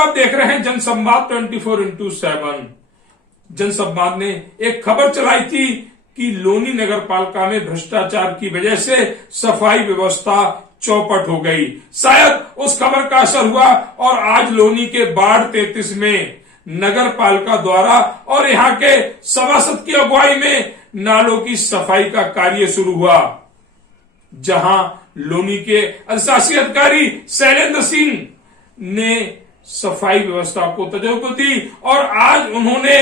आप देख रहे हैं जनसंवाद 24x7। जनसंवाद ने एक खबर चलाई थी कि लोनी नगर पालिका में भ्रष्टाचार की वजह से सफाई व्यवस्था चौपट हो गई। शायद उस खबर का असर हुआ और आज लोनी के वार्ड 33 में नगर पालिका द्वारा और यहाँ के सभासद की अगुवाई में नालों की सफाई का कार्य शुरू हुआ, जहां लोनी के अधिशासी अधिकारी शैलेंद्र सिंह ने सफाई व्यवस्था को तजुर्बा दी और आज उन्होंने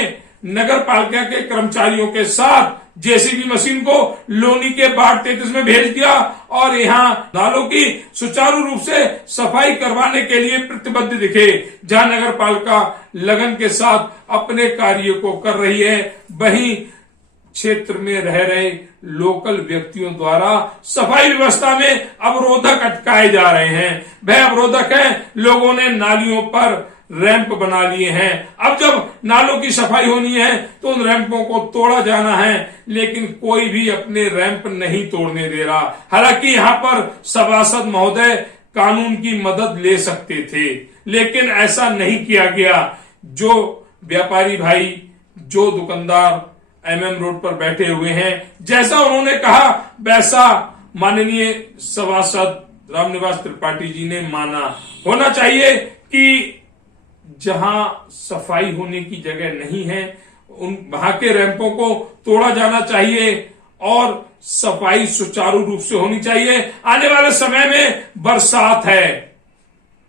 नगर पालिका के कर्मचारियों के साथ जेसीबी मशीन को लोनी के वार्ड 33 में भेज दिया और यहाँ नालों की सुचारू रूप से सफाई करवाने के लिए प्रतिबद्ध दिखे। जहां नगर पालिका लगन के साथ अपने कार्य को कर रही है, वहीं क्षेत्र में रह रहे लोकल व्यक्तियों द्वारा सफाई व्यवस्था में अवरोधक अटकाए जा रहे हैं। वह अवरोधक है, लोगों ने नालियों पर रैंप बना लिए हैं। अब जब नालों की सफाई होनी है तो उन रैंपों को तोड़ा जाना है, लेकिन कोई भी अपने रैंप नहीं तोड़ने दे रहा। हालांकि यहाँ पर सभासद महोदय कानून की मदद ले सकते थे, लेकिन ऐसा नहीं किया गया। जो व्यापारी भाई, जो दुकानदार MM रोड पर बैठे हुए हैं, जैसा उन्होंने कहा वैसा माननीय सभासद रामनिवास त्रिपाठी जी ने माना। होना चाहिए कि जहां सफाई होने की जगह नहीं है, उन वहां के रैंपों को तोड़ा जाना चाहिए और सफाई सुचारू रूप से होनी चाहिए। आने वाले समय में बरसात है,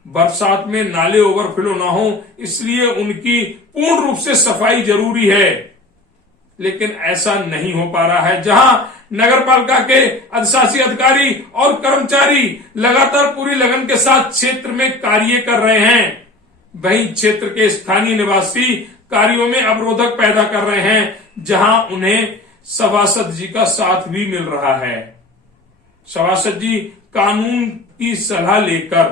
बरसात में नाले ओवरफ्लो ना हो, इसलिए उनकी पूर्ण रूप से सफाई जरूरी है, लेकिन ऐसा नहीं हो पा रहा है। जहां नगर पालिका के अधिशासी अधिकारी और कर्मचारी लगातार पूरी लगन के साथ क्षेत्र में कार्य कर रहे हैं, वहीं क्षेत्र के स्थानीय निवासी कार्यों में अवरोधक पैदा कर रहे हैं, जहां उन्हें सभासद जी का साथ भी मिल रहा है। सभासद जी कानून की सलाह लेकर,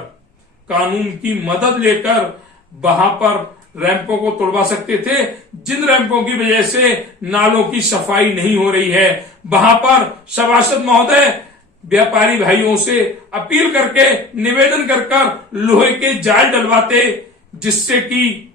कानून की मदद लेकर वहां पर रैंपों को तोड़वा सकते थे। जिन रैंपों की वजह से नालों की सफाई नहीं हो रही है, वहां पर सभासद महोदय व्यापारी भाइयों से अपील करके, निवेदन कर लोहे के जाल डलवाते, जिससे कि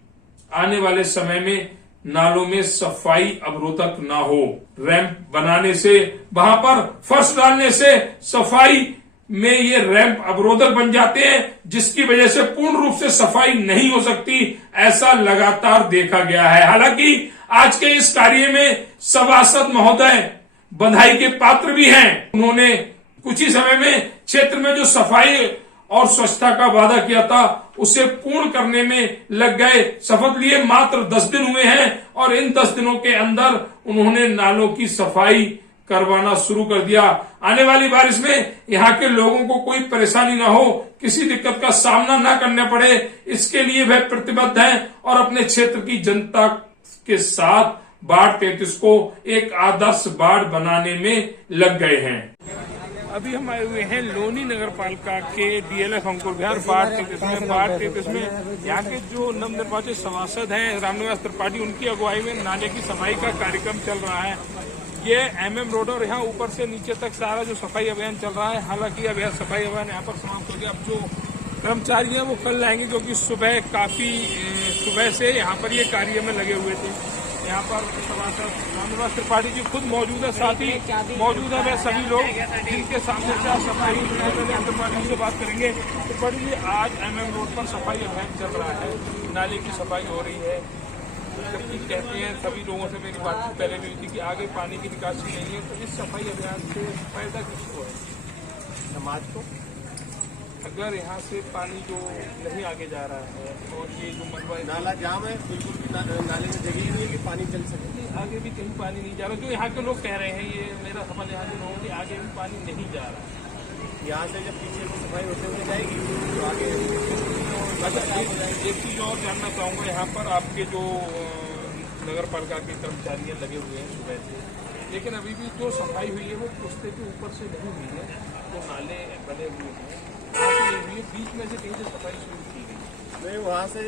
आने वाले समय में नालों में सफाई अवरोधक ना हो। रैंप बनाने से, वहां पर फर्श डालने से सफाई में ये रैंप अवरोधक बन जाते हैं, जिसकी वजह से पूर्ण रूप से सफाई नहीं हो सकती। ऐसा लगातार देखा गया है। हालांकि आज के इस कार्य में सभासद महोदय बधाई के पात्र भी हैं। उन्होंने कुछ ही समय में क्षेत्र में जो सफाई और स्वच्छता का वादा किया था, उसे पूर्ण करने में लग गए। शपथ लिए मात्र 10 दिन हुए हैं और इन 10 दिनों के अंदर उन्होंने नालों की सफाई करवाना शुरू कर दिया। आने वाली बारिश में यहाँ के लोगों को कोई परेशानी ना हो, किसी दिक्कत का सामना ना करना पड़े, इसके लिए वह प्रतिबद्ध हैं और अपने क्षेत्र की जनता के साथ वार्ड 33 को एक आदर्श वार्ड बनाने में लग गए हैं। अभी हम आए हुए हैं लोनी नगर पालिका के DLF अंकुर विहार वार्ड 33 में यहाँ के जो नवनिर्वाचित सभासद हैं रामनिवास त्रिपाठी, उनकी अगुवाई में नाले की सफाई का कार्यक्रम चल रहा है। ये MM रोड और यहाँ ऊपर से नीचे तक सारा जो सफाई अभियान चल रहा है। हालांकि अब यह सफाई अभियान यहाँ पर समाप्त हो गया। अब जो कर्मचारी हैं वो कल लाएंगे, क्योंकि सुबह काफी सुबह से यहाँ पर ये कार्य में लगे हुए थे। यहाँ पर सभासद रामनिवास त्रिपाठी जी खुद मौजूद है, साथ ही मौजूद है वे सभी लोग जिनके सामने से सफाई त्रिपाठी से बात करेंगे। त्रिपाठी जी, आज MM रोड पर सफाई अभियान चल रहा है, नाले की सफाई हो रही है, जबकि कहते हैं सभी लोगों से मेरी बातचीत पहले भी हुई थी कि आगे पानी की निकासी नहीं है, तो इस सफाई अभियान से फायदा किसको है? समाज को। अगर यहाँ से पानी जो नहीं आगे जा रहा है और ये जो मलबा नाला जाम है, बिल्कुल भी नाले में जगह ही नहीं है कि पानी चल सके। आगे भी कहीं पानी नहीं जा रहा, जो यहाँ के लोग कह रहे हैं, ये मेरा समझ यहाँ के लोगों की आगे भी पानी नहीं जा रहा है। यहाँ से जब पीछे को सफाई होते हुए जाएगी तो आगे। एक चीज और जानना चाहूँगा, यहाँ पर आपके जो नगर पालिका के कर्मचारी लगे हुए हैं सुबह से, लेकिन अभी भी जो सफाई हुई है वो पुस्ते के ऊपर से नहीं हुई है, तो नाले बने हुए हैं, बीच में से कहीं से सफाई शुरू की गई नहीं। वहाँ से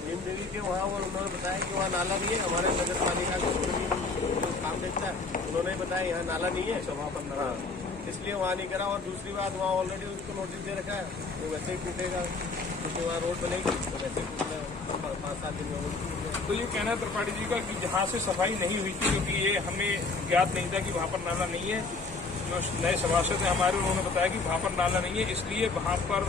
भीम देवी के वहाँ और उन्होंने बताया कि वहाँ नाला नहीं है। हमारे नगर पालिका का जो काम देखता है उन्होंने बताया यहाँ नाला नहीं है, सभा पर नाला, इसलिए वहाँ नहीं करा। और दूसरी बात, वहाँ ऑलरेडी उसको नोटिस दे रखा है, वो वैसे ही टूटेगा, क्योंकि वहाँ रोड बनेगी तो वैसे ही टूटना है। 5-7 दिन में हो गई। तो ये कहना है त्रिपाठी जी का कि जहाँ से सफाई नहीं हुई थी, क्योंकि ये हमें ज्ञात नहीं था कि वहाँ पर नाला नहीं है। जो नए सभासद हैं हमारे, उन्होंने बताया कि वहाँ पर नाला नहीं है, इसलिए वहाँ पर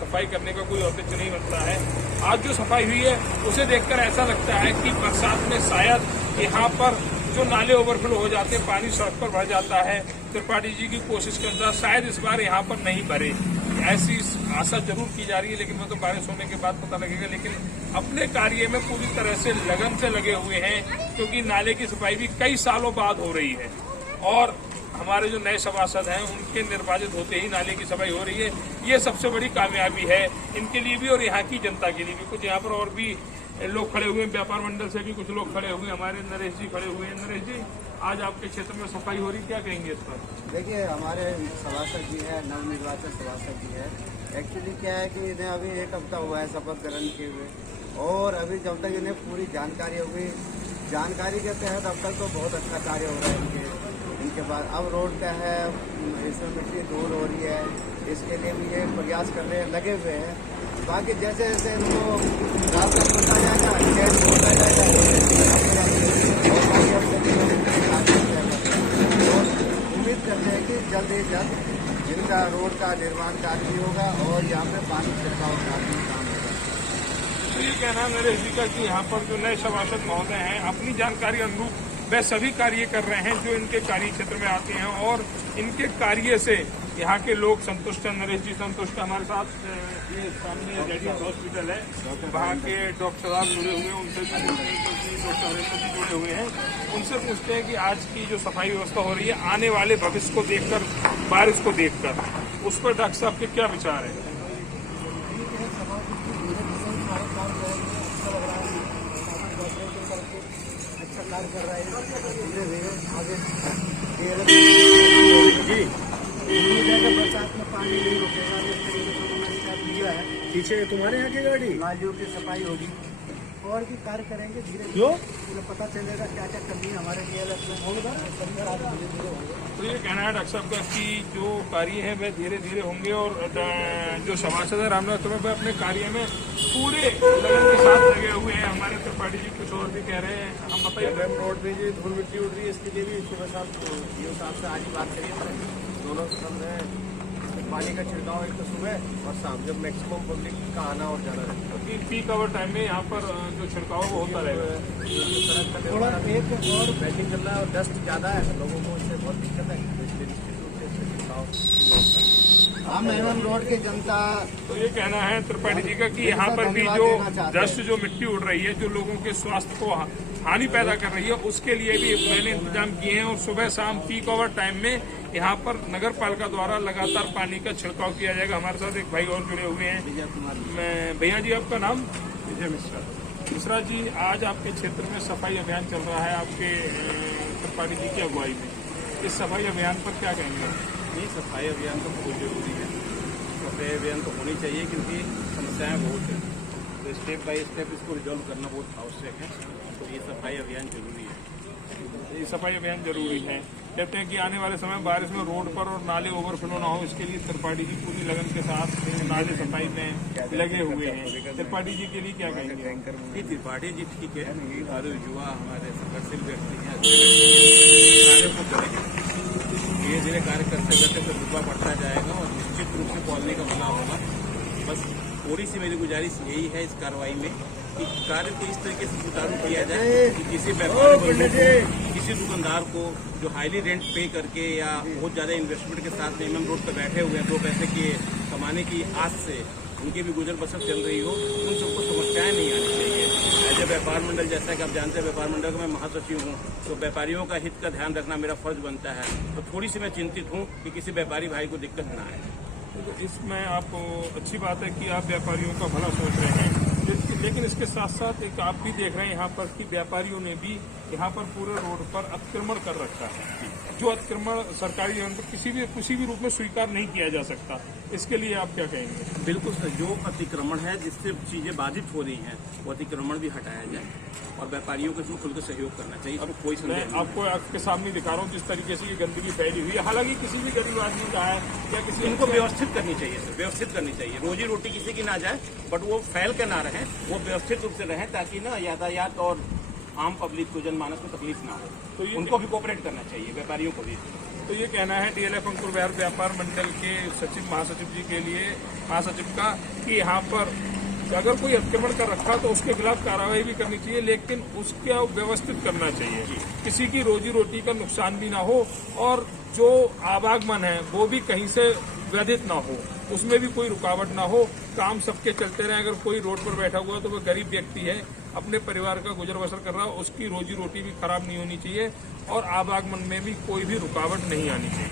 सफाई करने का कोई औचित्य नहीं बनता है। आज जो सफाई हुई है उसे देखकर ऐसा लगता है कि बरसात में शायद यहाँ पर जो नाले ओवरफ्लो हो जाते हैं, पानी सड़क पर भर जाता है। त्रिपाठी जी की कोशिश के अनुसार शायद इस बार यहाँ पर नहीं भरे, ऐसी आशा जरूर की जा रही है, लेकिन वो तो बारिश होने के बाद पता लगेगा। लेकिन अपने कार्य में पूरी तरह से लगन से लगे हुए हैं, क्योंकि नाले की सफाई भी कई सालों बाद हो रही है और हमारे जो नए सभासद हैं उनके निर्वाचित होते ही नाले की सफाई हो रही है। ये सबसे बड़ी कामयाबी है इनके लिए भी और यहाँ की जनता के लिए भी। कुछ यहाँ पर और भी लोग खड़े हुए हैं, व्यापार मंडल से भी कुछ लोग खड़े हुए हैं। हमारे नरेश जी खड़े हुए हैं। नरेश जी, आज आपके क्षेत्र में सफाई हो रही, क्या कहेंगे इस पर? देखिए, हमारे सभासद जी है, नवनिर्वाचित सभासद जी है। एक्चुअली क्या है कि इन्हें अभी 1 हफ्ता हुआ है शपथ ग्रहण किए हुए, और अभी जब तक इन्हें पूरी जानकारी होगी, जानकारी के तहत अब तक तो बहुत अच्छा कार्य हो रहा है इनके बाद। अब रोड का है, इसमें मिट्टी दूर हो रही है, इसके लिए भी ये प्रयास करने लगे हुए हैं। बाकी जैसे जैसे इनको रास्ता होता जाएगा, चेंज होता जाएगा, और उम्मीद करते हैं कि जल्द ही जल्द इनका रोड का निर्माण कार्य भी होगा और यहाँ पे पानी छिड़काव का भी काम होगा। तो ये कहना है नरेश जी का कि यहाँ पर जो नए सभासद महोदय हैं अपनी जानकारी अनुरूप वह सभी कार्य कर रहे हैं जो इनके कार्य क्षेत्र में आते हैं, और इनके कार्य से यहाँ के लोग संतुष्ट हैं। नरेश जी संतुष्ट है। हमारे साथ ये सामने रेडियंस हॉस्पिटल है, वहाँ के डॉक्टर साहब जुड़े हुए हैं, उनसे डॉक्टर हरेंद्र जी जुड़े हुए हैं। उनसे पूछते हैं कि आज की जो सफाई व्यवस्था हो रही है, आने वाले भविष्य को देखकर, बारिश को देखकर, उस पर डॉक्टर साहब के क्या विचार है? अच्छा कार्य कर रहा है, धीरे धीरे आगे बरसात में पानी नहीं रुकेगा। दिया है पीछे तुम्हारे यहाँ की गाड़ी नालियों की सफाई होगी और भी कार्य करेंगे धीरे क्यों? धीरे, पता चलेगा क्या क्या करनी है हमारे DLF में होगा, धीरे धीरे होगा। तो ये कहना है डॉक्टर साहब का कि जो कार्य है वह धीरे धीरे होंगे, और जो सभासद है रामनाथ वह अपने कार्य में पूरे लगन के साथ लगे हुए हैं। हमारे त्रिपाठी जी कुछ और भी कह रहे हैं, हम बताइए। रोड पे जो धूल मिट्टी उड़ रही है, इसके लिए भी सुबह शाम DO साहब से आज ही बात करिए हमने। दोनों समय पानी का छिड़काव एक तो सुबह और शाम, जब मैक्सिमम पब्लिक का आना और जाना रहता है। क्योंकि पीक आवर टाइम में यहाँ पर जो छिड़काव वो होता रहेगा। सड़क का थोड़ा एक और बैटिंग चल रहा है और डस्ट ज्यादा है, लोगों को इससे बहुत दिक्कत है, इसलिए निश्चित रूप से इससे छिड़काव की व्यवस्था। हम एवं रोड की जनता तो ये कहना है त्रिपाठी जी का कि यहाँ पर भी जो डस्ट जो मिट्टी उड़ रही है, जो लोगों के स्वास्थ्य को हानि पैदा कर रही है, उसके लिए भी मैंने इंतजाम किए हैं। और सुबह शाम पीक ओवर टाइम में यहाँ पर नगर पालिका द्वारा लगातार पानी का छिड़काव किया जाएगा। हमारे साथ एक भाई और जुड़े हुए हैं। भैया जी, आपका नाम? विजय मिश्रा। मिश्रा जी, आज आपके क्षेत्र में सफाई अभियान चल रहा है आपके त्रिपाठी जी की अगुवाई में। इस सफाई अभियान पर क्या कहेंगे? ये सफाई अभियान तो बहुत जरूरी है। सफाई अभियान तो होनी चाहिए क्योंकि समस्याएं बहुत हैं, तो स्टेप बाय स्टेप इसको रिजॉल्व करना बहुत आवश्यक है। तो ये सफाई अभियान जरूरी है। ये सफाई अभियान जरूरी है। कहते हैं कि आने वाले समय बारिश में रोड पर और नाले ओवरफ्लो ना हो, इसके लिए त्रिपाठी जी पूरी लगन के साथ नाले सफाई में लगे हुए हैं। त्रिपाठी जी के लिए क्या कहेंगे? ये त्रिपाठी जी ठीक है, हमारे युवा हमारे संघर्षशील व्यक्ति हैं, कार्य को करेंगे, धीरे धीरे कार्य करते करते तो रुपा बढ़ता जाएगा और निश्चित रूप से कॉलोनी का भला होगा। बस थोड़ी सी मेरी गुजारिश यही है इस कार्रवाई में कि कार्य को इस तरीके से सुचारू किया जाए कि किसी व्यापारी, किसी दुकानदार को जो हाईली रेंट पे करके या बहुत ज्यादा इन्वेस्टमेंट के साथ एमएम रोड पर बैठे हुए हैं, 2 पैसे के कमाने की आस से उनकी भी गुजर बसर चल रही हो, उन सबको समस्याएं नहीं आनी चाहिए। एज ए व्यापार मंडल, जैसा कि आप जानते हैं व्यापार मंडल का मैं महासचिव हूँ, तो व्यापारियों का हित का ध्यान रखना मेरा फर्ज बनता है। तो थोड़ी सी मैं चिंतित हूँ कि किसी व्यापारी भाई को दिक्कत ना आए। तो इसमें आपको अच्छी बात है कि आप व्यापारियों का भला सोच रहे हैं, लेकिन इसके साथ साथ एक आप भी देख रहे हैं यहाँ पर कि व्यापारियों ने भी यहाँ पर पूरे रोड पर अतिक्रमण कर रखा है, जो अतिक्रमण सरकारी जमीन पर किसी भी रूप में स्वीकार नहीं किया जा सकता। इसके लिए आप क्या कहेंगे? बिल्कुल सर, जो अतिक्रमण है जिससे चीजें बाधित हो रही हैं वो अतिक्रमण भी हटाया जाए और व्यापारियों को इसमें खुलकर सहयोग करना चाहिए। इसमें कोई संदेह मैं नहीं। आपको आपके सामने दिखा रहा हूँ जिस तरीके से ये गंदगी फैली हुई है। हालांकि किसी भी गरीब आदमी का है या किसी इनको व्यवस्थित करनी चाहिए सर, व्यवस्थित करनी चाहिए। रोजी रोटी किसी की ना जाए, बट वो फैल के ना रहें, वो व्यवस्थित रूप से रहें ताकि ना यातायात और आम पब्लिक को, जनमानस को तकलीफ ना हो। तो ये उनको भी कोऑपरेट करना चाहिए, व्यापारियों को भी। तो ये कहना है डीएलएफ अंकुर विहार व्यापार मंडल के सचिव महासचिव जी के लिए, महासचिव का, कि यहाँ पर अगर कोई अतिक्रमण कर रखा तो उसके खिलाफ कार्रवाई भी करनी चाहिए, लेकिन उसका व्यवस्थित करना चाहिए, किसी की रोजी रोटी का नुकसान भी ना हो और जो आवागमन है वो भी कहीं से व्यथित ना हो, उसमें भी कोई रुकावट ना हो, काम सबके चलते रहे। अगर कोई रोड पर बैठा हुआ है तो वह गरीब व्यक्ति है, अपने परिवार का गुजर बसर कर रहा है, उसकी रोजी रोटी भी खराब नहीं होनी चाहिए और आवागमन में भी कोई भी रुकावट नहीं आनी चाहिए।